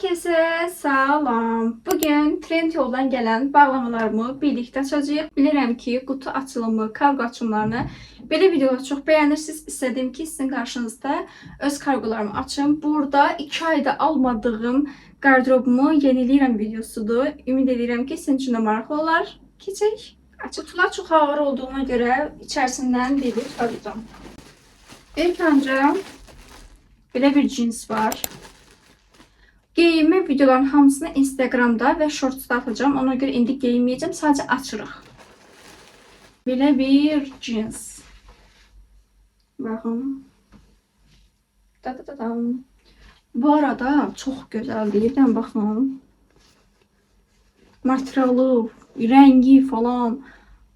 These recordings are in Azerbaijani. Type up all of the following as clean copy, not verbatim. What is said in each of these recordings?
Herkese salam. Bugün Trendyoldan gelen bağlamalarımı birlikte açacağıq. Bilirəm ki, kutu açılımı, kargo açımlarını belə videolar çox bəyənirsiniz. İstədim ki, sizin qarşınızda öz kargolarımı açım. Burada 2 ayda almadığım qardırobumu yeniləyirəm videosudur. Ümid edirəm ki, sizin üçün də maraqlı olar. Keçək. Kutular çox ağır olduğuna görə içərisindən bir çıxaracağım. İlk öncə belə bir cins var. Geyinmə videoların hamısını Instagramda və Shorts'da atacağım. Ona görə indi geyinməyəcəm, sadəcə açırıq. Belə bir cins. Baxın. Bu arada çox gözəldir. Baxın. Materialı, rəngi falan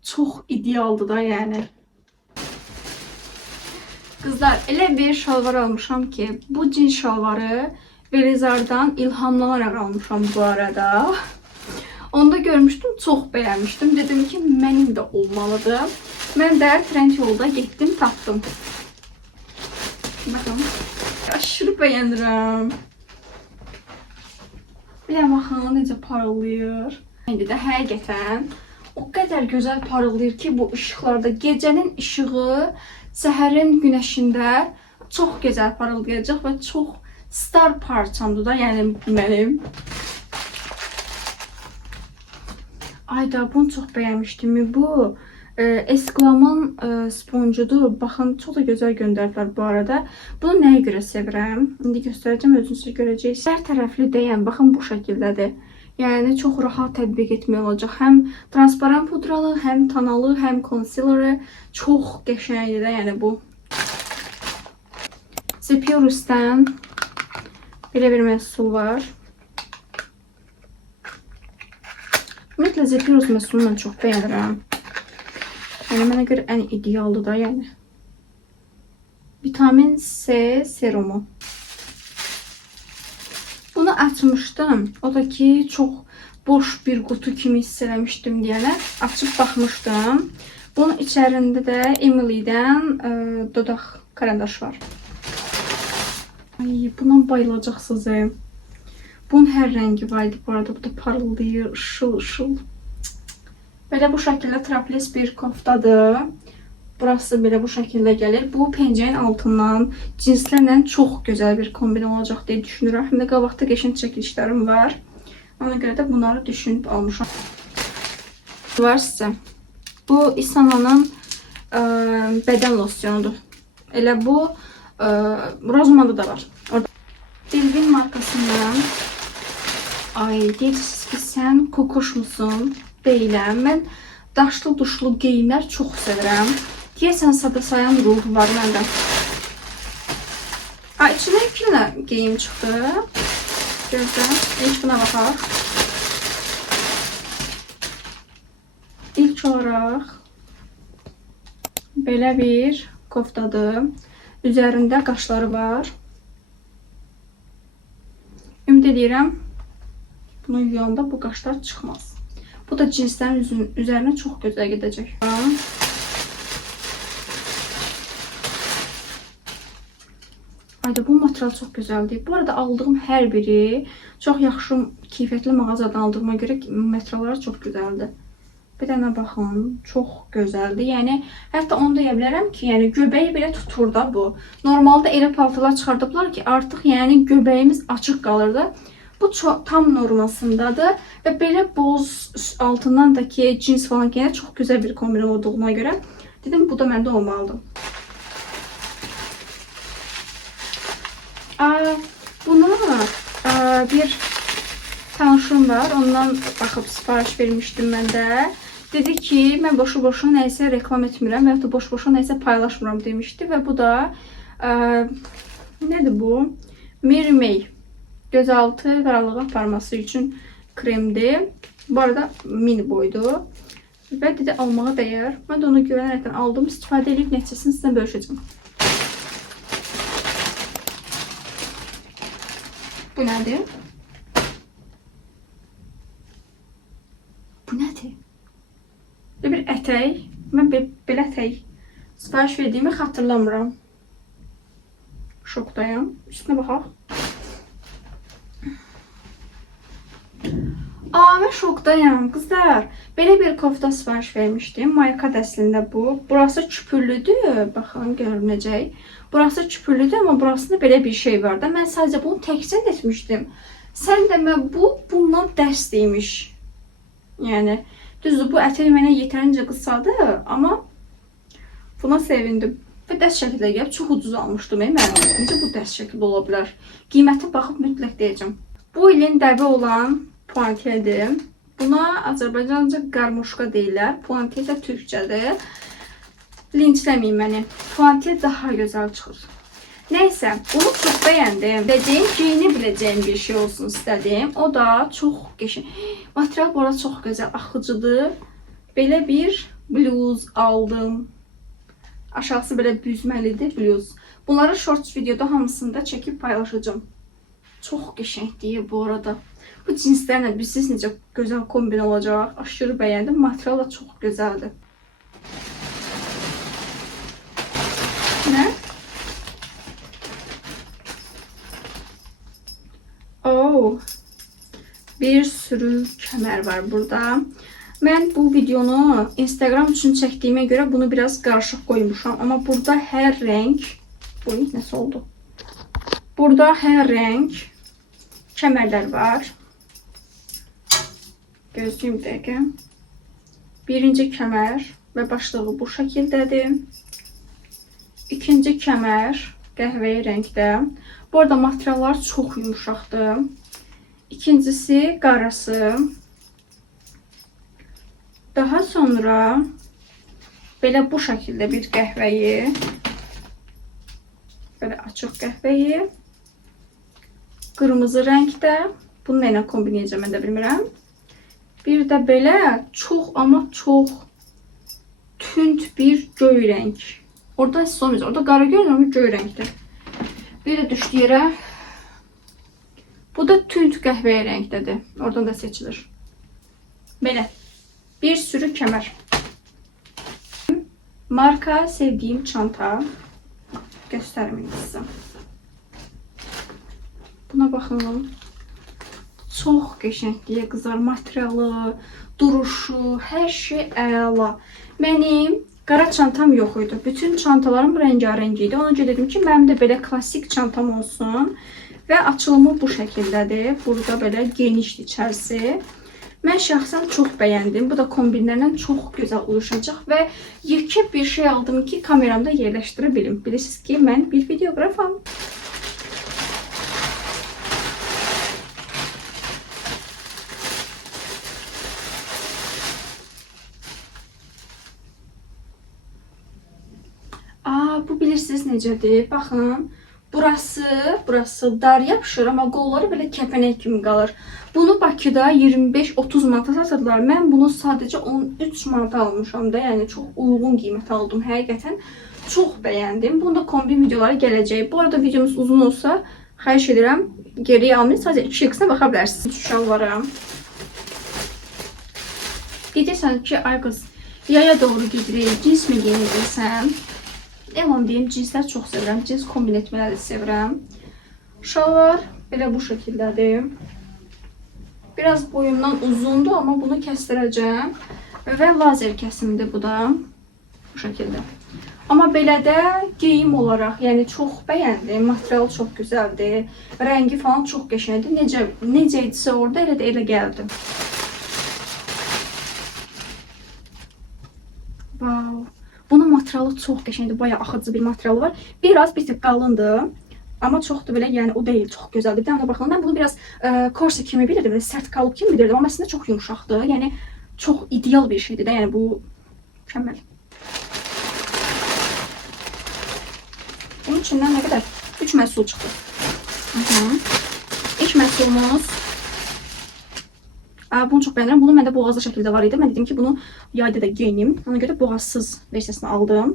çox idealdır da yəni. Qızlar, elə bir şalvar almışam ki, bu cins şalvarı Velizar'dan ilhamlanarak almışam bu arada. Onda görmüştüm, çox bəyənmişdim. Dedim ki, mənim də olmalıdır. Mən də Trendyolda getdim, tapdım. Baxın, aşırı bəyənirəm. Bir də baxın, necə parıldayır. İndi də həqiqətən o qədər gözəl parıldayır ki, bu ışıqlarda gecənin ışığı səhərin günəşində çox gözəl parıldayacaq və çox star parçamdır da, yəni mənim. Ayda bunu çox bəyənmişdim. Bu Esklamın sponcudur. Baxın, çox da gözəl göndərdilər bu arada. Bunu nəyə görə sevirəm? İndi göstərəcəm, özünüz görəcəksiniz. Hər tərəfli deyən, baxın bu şəkildədir. Yəni çox rahat tətbiq etmək olacaq. Həm transparan pudralı, həm tanalı, həm concealer'ı çox qəşəngdir də, yəni bu. Zephyrus'tan belə bir məhsul var. Ümumiyyətlə Zephyrus məhsulunu mən çox bəyənirəm. Yəni mənə görə ən idealdır da, yəni. Vitamin C serumu. Bunu açmışdım. O da ki, çox boş bir kutu kimi hiss eləmişdim deyənə. Açıb baxmışdım. Bunun içərisində də Emily'dən dodaq karandaş var. Ay, buna bayılacaqsınız. Bunun hər rəngi var idi bu arada. Bu da parıldayır, ışıl ışıl. Belə bu şəkildə traples bir koftadır. Burası belə bu şəkildə gəlir. Bu pencəyin altından cinslərlə çox gözəl bir kombin olacaq deyə düşünürəm. Həm də qabaqda qəşəng çəkilişlərim var. Ona görə də bunları düşünüb almışam. Var sizə. Bu İsana'nın bədən losyonudur. Elə bu Rozmanda da var. Orada Dilvin markasından. Ay, deyirsiniz ki, sən kokoş musun? Deyiləm. Mən daşlı duşlu geyimlər çox sevirəm. Deyəsən sada sayan ruhu var məndə. Ay, içində iki dənə geyim çıxdı. Gözlə. İlk buna baxaq. İlk olaraq belə bir koftadır. Üzərində qaşları var. Ümid edirəm, bunu yuyanda bu qaşlar çıxmaz. Bu da cinslərin üzərinə çox gözəl gedəcək. Ayda bu material çox gözəldir. Bu arada aldığım hər biri çox yaxşı keyfiyyətli mağazadan aldığıma görə materialları çox gözəldir. Bir dənə baxın, çox gözəldir. Yəni hətta onu deyə bilərəm ki, yəni göbəyi belə tutur da bu. Normalda elə paltarlar çıxardıblar ki, artıq yəni göbəyimiz açıq qalır da. Bu tam normasındadır və belə boz altından da ki, cins falan geyinə çox gözəl bir kombin olduğuna görə dedim bu da məndə olmalıdır. Bunu bir tanışım var. Ondan baxıb sipariş vermişdim mən də. Dedi ki, mən boşu-boşuna nəysə reklam etmirəm və ya da boşu-boşuna nəysə paylaşmıram demişdi və bu da nədir bu? Mary May gözaltı qaralığı aparması üçün kremdir. Bu arada mini boydur və dedi almağa dəyər. Mən də onu güvənərəkdən aldım, istifadə edib nəticəsini sizlə bölüşəcəm. Bu nədir? Bu nədir? Bir ətək. Mən belə ətək sipariş verdiyimi xatırlamıram. Şokdayım. Üstünə baxaq. Tamamilə şokdayım qızlar. Belə bir kofta sifariş vermişdim. Mayka əslində bu. Burası küpürlüdür. Baxın görünəcək. Burası küpürlüdür, amma burasında belə bir şey var da. Mən sadəcə bunu təkcə etmişdim. Sən demə bundan dəstəymiş. Yəni düzdür, bu ətək mənə yetərincə qısadır, amma buna sevindim. Və dəst şəkildə gəlib, çox ucuz almışdım. Mənim necə bu dəst şəkildə ola bilər? Qiymətə baxıb mütləq deyəcəm. Bu ilin dəbi olan puantiyedir. Buna Azərbaycanca qarmuşka deyirlər. Puantiye də türkçədir. Linçləməyin məni. Puantiye daha gözəl çıxır. Neyse, bunu çok beğendim. Dediğim, giyinebileceğim bir şey olsun istedim. O da çok geçin. Material bu arada çok güzel, akıcıdır. Böyle bir bluz aldım. Aşağısı böyle büzmelidir bluz. Bunları shorts videoda hamısında çekip paylaşacağım. Çok geçinkdir bu arada. Bu cinslerle bilsiz necə güzel kombin olacak. Aşırı beğendim. Material da çok güzeldi. Ne? Oh, bir sürü kemer var burada. Ben bu videonu Instagram için çektiğime göre bunu biraz karışık koymuşum. Ama burada her renk... Bu nasıl oldu? Burada her renk kemerler var. Gözlüğüm bir dakika. Birinci kemer ve başlığı bu şekildedir. İkinci kemer qəhvəyi renkdə. Bu arada materiallar çox yumuşaqdır. İkincisi qarası. Daha sonra belə bu şəkildə bir qəhvəyi. Belə açıq qəhvəyi. Qırmızı rəngdə. Bunu nə ilə kombinləyəcəm mən də bilmirəm. Bir də belə çox amma çox tünd bir göy renk. Orada son orada qara görünür ama göy renkdə. Bir de düşdü yerə. Bu da tünd qəhvəyi rəngdədir. Oradan da seçilir. Belə. Bir sürü kemer. Marka sevdiğim çanta. Göstərməyim sizə. Buna baxın. Çox qəşəngdir qızlar. Materialı, duruşu, hər şey əla. Mənim qara çantam yox idi. Bütün çantalarım rengarenk idi. Ona görə dedim ki, mənim də belə klasik çantam olsun. Və açılımı bu şəkildədir. Burada belə genişdir içərisi. Mən şəxsən çox bəyəndim. Bu da kombinlərlə çox gözəl uyuşacaq və yekə bir şey aldım ki, kameramda yerləşdirə bilim. Bilirsiniz ki, mən bir videografam. Bu bilirsiniz necədir? Baxın, burası dar yapışır, amma qolları belə kəpənək kimi qalır. Bunu Bakıda 25-30 manata satırlar. Mən bunu sadəcə 13 manata almışam da, yəni çox uyğun qiymət aldım. Həqiqətən çox bəyəndim. Bunda kombin videoları gələcək. Bu arada videomuz uzun olsa, xahiş edirəm, geriyə almayın. Sadəcə 2 qısına baxa bilərsiniz. Şalvarım. Deyirsən ki, ay qız, yaya doğru gedirik, cins mi giyinirsən? Elan deyim, cinslər çox sevirəm. Cins kombin etmələri sevirəm. Şalvar belə bu şəkildədir. Biraz boyumdan uzundur, amma bunu kəstirəcəm. Və lazer kəsimdir bu da. Bu şəkildə. Amma belə də geyim olaraq, yəni çox bəyəndim. Material çox gözəldir. Rəngi falan çox qəşəngdir. Necə idisə orada elə də elə gəldi. Wow. Bunun materialı çox qəşəngdir. Bayağı axıcı bir materialı var. Biraz bir tık qalındır. Amma çox da belə, yəni o deyil, çox gözəldir. Bir dənə baxın, mən bunu biraz korse kimi bilirdim, belə sərt kalıp kimi bilirdim. Amma əslində çox yumuşaqdır. Yəni çox ideal bir şeydir də. Yəni bu mükəmməl. Bunun içindən nə qədər? 3 məhsul çıxdı. İlk məhsulumuz. Bunu çox bəyənirəm. Bunu məndə boğazlı şəkildə var idi. Mən dedim ki, bunu yayda da geyinim. Ona görə boğazsız versiyasını aldım.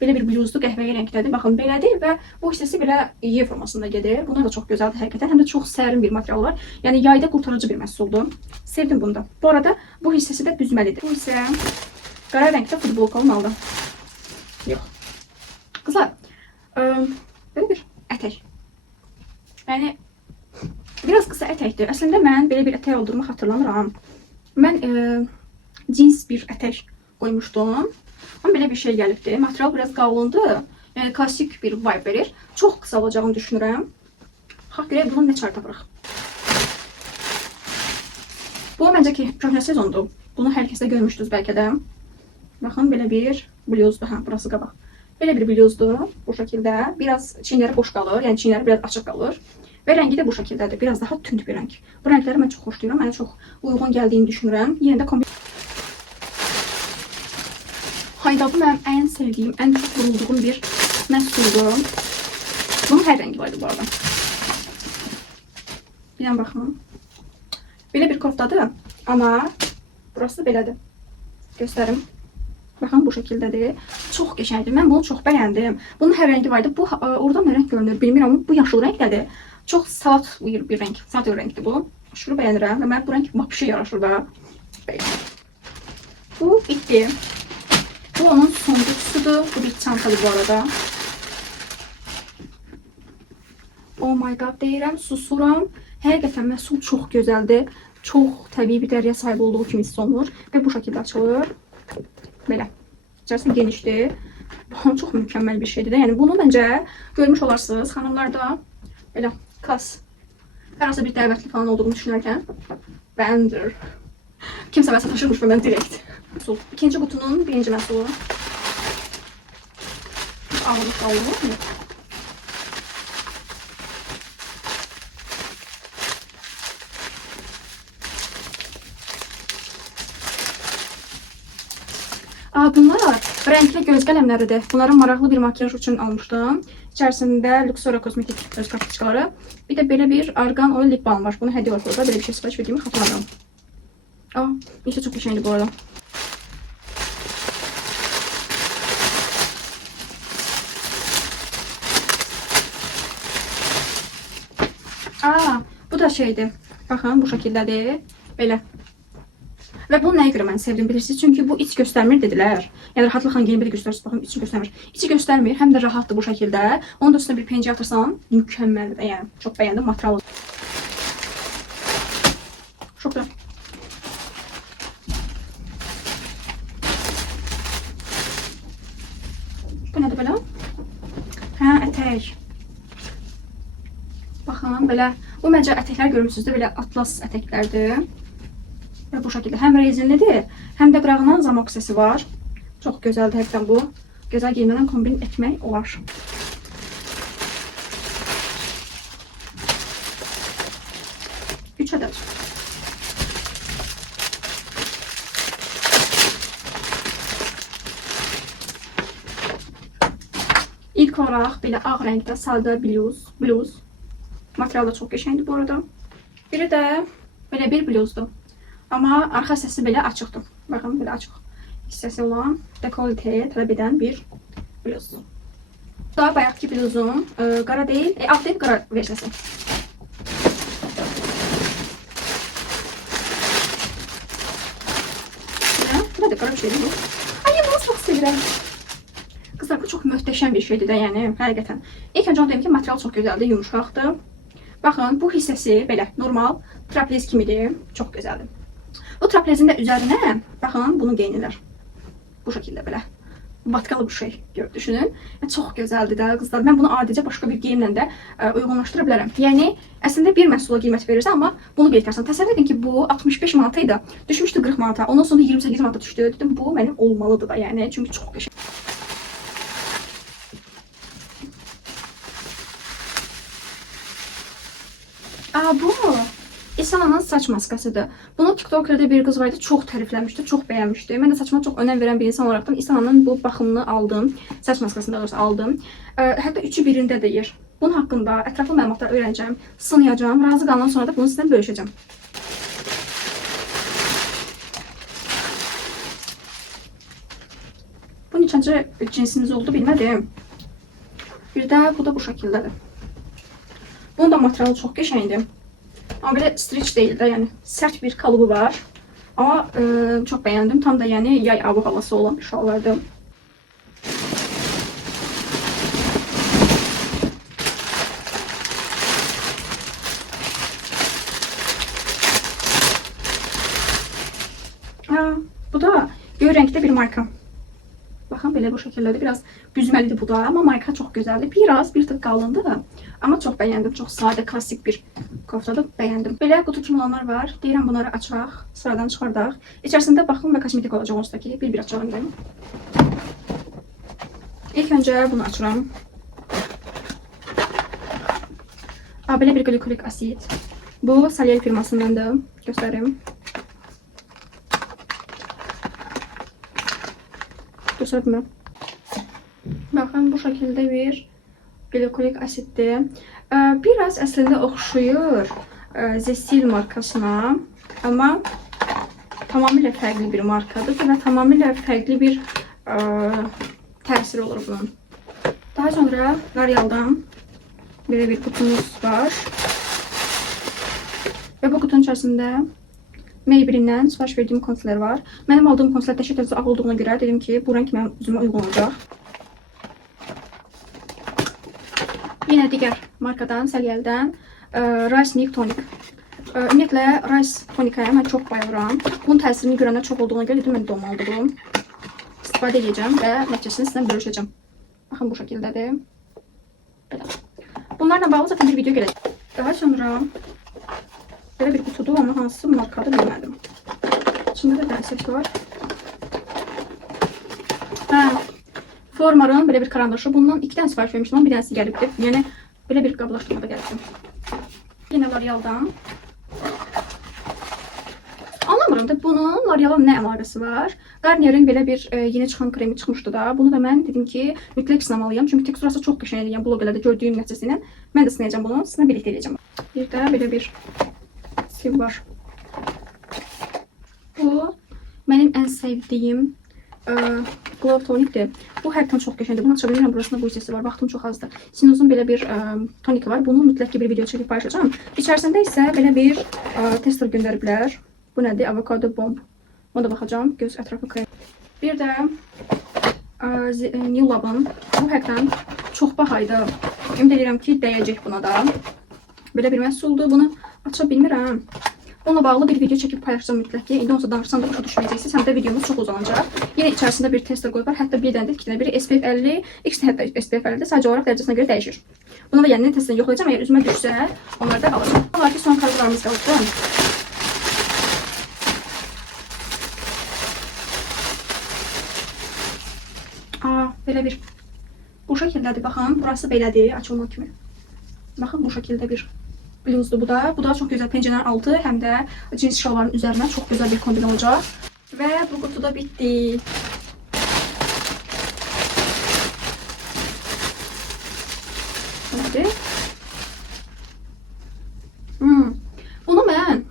Belə bir bluzlu qəhvəyi rəngdədir. Baxın, belədir və bu hissəsi belə Y formasında gedir. Bunlar da çox gözəldir həqiqətən. Həm də çox sərin bir material var. Yəni yayda qurtarıcı bir məhsuldur. Sevdim bunu da. Bu arada bu hissəsi də büzməlidir. Bu isə qara rəngdə futbolkalı aldım. Yox. Qızlar, belə bir ətək. Yəni biraz qısa ətəkdir. Əslində mən belə bir ətək olduğumu xatırlamıram. Mən cins bir ətək qoymuşdum. Amma belə bir şey gəlibdi. Material biraz qalındı. Yəni klassik bir vibe verir. Çox qısa olacağını düşünürəm. Bax görək bunun nə çar tapırıq. Bu məncə ki köhnə sezondur. Bunu hər kəsdə görmüşdünüz bəlkə də. Baxın belə bir bluzdur. Hə, burası qabaq. Belə bir bluzdur bu şəkildə. Biraz çiyinləri boş qalır, yəni çiyinləri biraz açıq qalır. Və rəngi də bu şəkildədir. Biraz daha tünd bir rəng. Bu rəngləri mən çox xoşlayıram. Mənə çox uyğun gəldiyini düşünürəm. Yenə də kombin. Haydabı mənim ən sevdiyim, ən çox vurulduğum bir məhsuldur. Bunun hər rəngi vardı bu arada. Bir yan baxın. Belə bir koftadır. Amma burası belədir. Göstərim. Baxın bu şəkildədir. Çox qəşəngdir. Mən bunu çox bəyəndim. Bunun hər rəngi vardı. Bu oradan nə rəng görünür bilmirəm amma bu yaşıl rəngdədir. Çox salat bir rəng. Salat rəngdir bu. Aşırı bəyənirəm və mənə bu rəng vapşı yaraşır da. Bu bitdi. Bu onun sonuncusudur. Bu bir çantadır bu arada. Oh my god deyirəm, susuram. Həqiqətən məhsul çox gözəldir. Çox təbii bir dəriyə sahib olduğu kimi hiss olunur. Və bu şəkildə açılır. Belə. İçərisi genişdir. Bu çox mükəmməl bir şeydir də. Yəni bunu məncə görmüş olarsınız. Xanımlar da belə kas. Hər hansı bir dəvətli falan olduğunu düşünərkən bəndir. Kimsə mən sataşırmış və mən direkt. İkinci qutunun birinci məhsulu. Ağırlıqda olur. Bunlar renkli göz qələmləridir. Bunların maraqlı bir makyaj üçün almışdım. İçərisində Luxora kosmetik göz kartuşkaları. Bir də belə bir argan oil lip balm var. Bunu hədiyyə olarak orada belə bir şey sipariş verdiğimi hatırlamıyorum. İşte çok güzeldi bu arada. Bu da şeydi. Baxın bu şəkildədir. Belə. Və bunu nəyə görə mən sevdim bilirsiniz? Çünki bu iç göstərmir dedilər. Yəni rahatlıqla geyinib də göstərsiniz. Baxın içi göstərmir. İçi göstərmir, həm də rahatdır bu şəkildə. Onun da üstünə bir pencək atırsan, mükəmməldir. Yəni çox bəyəndim materialı. Çox güzel. Bu nədir belə? Hə, ətək. Baxın belə. Bu məncə ətəklər görmüsünüz də belə atlas ətəklərdir. Və bu şəkildə həm rezinlidir, həm də qırağından zamok səsi var. Çox gözəldir həqiqətən bu. Gözəl giyinmədən kombin etmək olar. Üç ədəd. İlk olaraq belə ağ rəngdə sadə bluz. Material da çox qəşəngdir bu arada. Biri də belə bir bluzdur. Amma arxa hissəsi belə açıqdır. Baxın, belə açıq hissəsi olan dekolteye tələb edən bir bluzdur. Bu da bayaqki bluzun qara deyil, ağ deyil, qara versiyası. Bu da qara bir şeydir bu. Ay, bunu çox sevirəm. Qızlar, bu çox möhtəşəm bir şeydir də, yəni həqiqətən. İlk öncə onu deyim ki, material çox gözəldir, yumuşaqdır. Baxın, bu hissəsi belə normal trapez kimidir, çox gözəldir. Bu traplezin də üzərinə, baxın, bunu geyinirlər. Bu şəkildə belə. Vatkalı bir şey düşünün. Çox gözəldir də qızlar. Mən bunu adicə başqa bir geyimlə də uyğunlaşdıra bilərəm. Yəni, əslində bir məhsula qiymət verirsən, amma bunu qeydlərsən. Təsəvvür edin ki, bu 65 manata idi. Düşmüşdü 40 manata. Ondan sonra 28 manata düşdü. Dedim, bu mənim olmalıdır da, yəni. Çünki çox qəşəng. Bu İsana'nın saç maskasıdır. Bunu TikToker'da bir kız vardı, çok tərifləmişdi, çok beğenmişti. Mən də saçıma çok önem veren bir insan olaraktan İsana'nın bu baxımını aldım. Saç maskasını da doğrusu aldım. Hətta üçü birində deyir. Bunun haqqında ətraflı məlumatlar öyrənəcəm, sınayacağım. Razı qalandan sonra da bunu sizdən bölüşəcəm. Bu neçənci cinsimiz oldu bilmədim. Bir də bu da bu şəkildədir. Bunun da materialı çox qəşəngdir. Amma belə stretch deyil də, yəni sərt bir kalıbı var. Amma çox bəyəndim. Tam da yəni yay avı havası olan bir şalvardır. Bu da göy renkte bir marka. Baxın, belə bu şəkildədir. Biraz büzməlidir bu da, amma marka çox gözəldir. Bir tık qalındır da. Amma çox bəyəndim. Çox sadə, klassik bir koftadır. Bəyəndim. Belə qutu kimi olanlar var. Deyirəm bunları açaq, sıradan çıxardaq. İçərisində baxım və kosmetik olacaq onsuz da ki. Bir açalım dedim. İlk öncə bunu açıram. Belə bir glikolik asid. Bu Saliel firmasındandır. Göstərim. Göstərmir. Baxın, bu şəkildə bir glikolik asiddir. Biraz əslində oxşuyur Zesil markasına, amma tamamilə fərqli bir markadır və tamamilə fərqli bir təsiri olur bunun. Daha sonra L'Oreal'dan belə bir kutumuz var. Və bu kutunun içərisində Maybelline'dən sipariş verdiğim konsiler var. Mənim aldığım konsiler dəhşət dərəcədə ağ olduğuna görə dedim ki, bu renk mənim üzümə uyğun olacaq. Yine digər markadan, Saliel'dən Rice Milk Tonic. Ümumiyyətlə, Rice Tonic'aya mən çox bayılıram. Bunun təsirini görənlər çox olduğuna görə dedim, mən də olmalıdır bu. İstifadə edəcəm və nəticəsini sizlə bölüşəcəm. Baxın, bu şəkildədir. Bunlarla bağlı zaten bir video gələcək. Daha sonra belə bir kutudur, ama hansı markadır bilmədim. İçində də konsept var. Formarın belə bir karandaşı. Bundan 2 dənə sipariş vermişdim, ama bir dənəsi gəlibdir. Yəni belə bir qablaşdırmada gəlibdir. Yine L'Oreal'dan. Anlamıram da bunun L'Oreal'ın nə əlaqəsi var? Garnier'in belə bir yeni çıxan kremi çıxmışdı da. Bunu da mən dedim ki, mütləq sınamalıyam. Çünki teksturası çox qəşəngdir. Yəni bloqlarda gördüyüm nəticəsindən mən də sınayacağam bunu. Sizinlə birlikdə edəcəm. Bir də belə bir siv var. Bu mənim ən sevdiyim Glow Tonic'dir. Bu həqiqətən çox qəşəngdir. Bunu aça bilmirəm. Burasında bu hissəsi var. Vaxtım çox azdır. Sinuzun belə bir tonik var. Bunu mütləq ki bir video çəkib paylaşacağam. İçərisində isə belə bir tester göndəriblər. Bu nədir? Avokado bomb. Ona da baxacağım. Göz ətrafı krem. Bir də New Love'ın. Bu həqiqətən çox bahaydı. Ümid edirəm ki, dəyəcək buna da. Belə bir məhsuldur. Bunu aça bilmirəm. Onunla bağlı bir video çəkib paylaşacağım mütləq ki. İndi onsa danışsam da başa düşməyəcəksiniz. Həm də videomuz çox uzanacaq. Yine içərisində bir tester qoyublar. Hətta bir dənə də 2 dənə. Biri SPF 50, ikisi hətta SPF 50-dir. Sadəcə olaraq dərəcəsinə görə dəyişir. Bunu da yenidən testini yoxlayacağım. Əgər üzümə düşsə, onları da alacağım. Var ki, son kartlarımız qaldı. Belə bir. Bu şəkildədir. Baxın, burası belədir. Açılma kimi. Baxın, bu şəkildə bir bluzdur bu da. Bu da çox gözəl pəncərənin altı, həm də cins şalvarın üzərinə çox gözəl bir kombin olacaq. Və bu qutuda bitdi. Bunu mən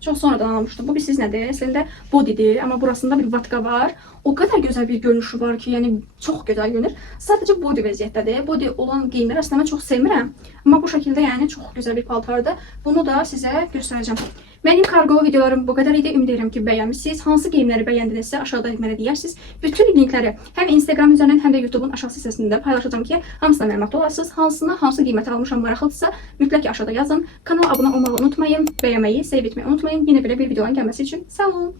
çox sonradan almışdım. Bu siz nədir? Əslində bodydir, amma burasında bir vatka var. O kadar gözəl bir görünüşü var ki, yəni çox gözəl görünür. Sadəcə body vəziyyətdədir. Body olan geyimləri əslində mən çox sevmirəm. Amma bu şəkildə yəni çox gözəl bir paltardır. Bunu da sizə göstərəcəm. Mənim kargo videolarım bu qədər idi. Ümid edirəm ki, bəyənmisiniz. Hansı geyimləri bəyəndinizsə aşağıda mənə deyərsiniz. Bütün linkləri həm Instagram üzərindən, həm də YouTube'un aşağı hissəsində paylaşacağam ki, hamısına məlumat olasınız. Hansı qiyməti almışam maraqlıdırsa, mütləq ki aşağıda yazın. Kanala abunə olmağı unutmayın. Bəyənməyi, save etməyi unutmayın. Yine belə bir videoların gəlməsi üçün sağ olun.